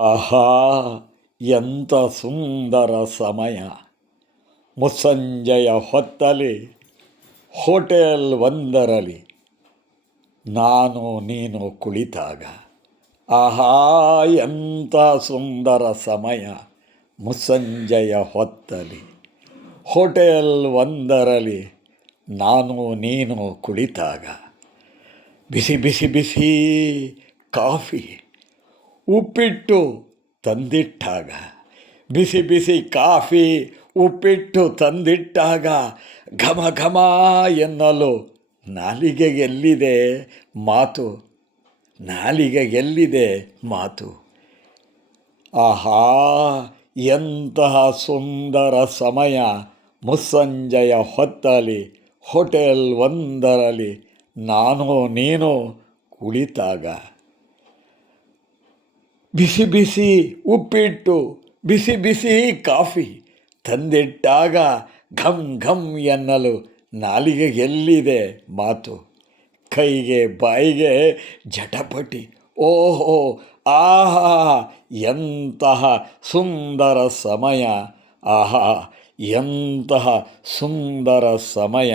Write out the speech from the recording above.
ಆಹಾ, ಎಂಥ ಸುಂದರ ಸಮಯ! ಮುಸ್ಸಂಜೆಯ ಹೊತ್ತಲ್ಲಿ ಹೋಟೆಲ್ ಒಂದರಲ್ಲಿ ನಾನು ನೀನು ಕುಳಿತಾಗ, ಆಹಾ, ಎಂಥ ಸುಂದರ ಸಮಯ! ಮುಸ್ಸಂಜೆಯ ಹೊತ್ತಲ್ಲಿ ಹೋಟೆಲ್ ಒಂದರಲ್ಲಿ ನಾನು ನೀನು ಕುಳಿತಾಗ, ಬಿಸಿ ಬಿಸಿ ಬಿಸಿ ಕಾಫಿ ಉಪ್ಪಿಟ್ಟು ತಂದಿಟ್ಟಾಗ, ಬಿಸಿ ಬಿಸಿ ಕಾಫಿ ಉಪ್ಪಿಟ್ಟು ತಂದಿಟ್ಟಾಗ ಘಮ ಘಮ ಎನ್ನಲು ನಾಲಿಗೆಗೆಲ್ಲಿದೆ ಮಾತು, ನಾಲಿಗೆಗೆಲ್ಲಿದೆ ಮಾತು. ಆಹಾ, ಎಂತಹ ಸುಂದರ ಸಮಯ! ಮುಸ್ಸಂಜೆಯ ಹೊತ್ತಲ್ಲಿ ಹೋಟೆಲ್ ಒಂದರಲ್ಲಿ ನಾನು ನೀನು ಕುಳಿತಾಗ, ಬಿಸಿ ಬಿಸಿ ಉಪ್ಪಿಟ್ಟು ಬಿಸಿ ಬಿಸಿ ಕಾಫಿ ತಂದಿಟ್ಟಾಗ ಘಮ್ ಘಮ್ ಎನ್ನಲು ನಾಲಿಗೆಗೆಲ್ಲಿದೆ ಮಾತು, ಕೈಗೆ ಬಾಯಿಗೆ ಜಟಪಟಿ. ಓಹೋ, ಆಹಾ, ಎಂತಹ ಸುಂದರ ಸಮಯ! ಆಹಾ, ಎಂತಹ ಸುಂದರ ಸಮಯ!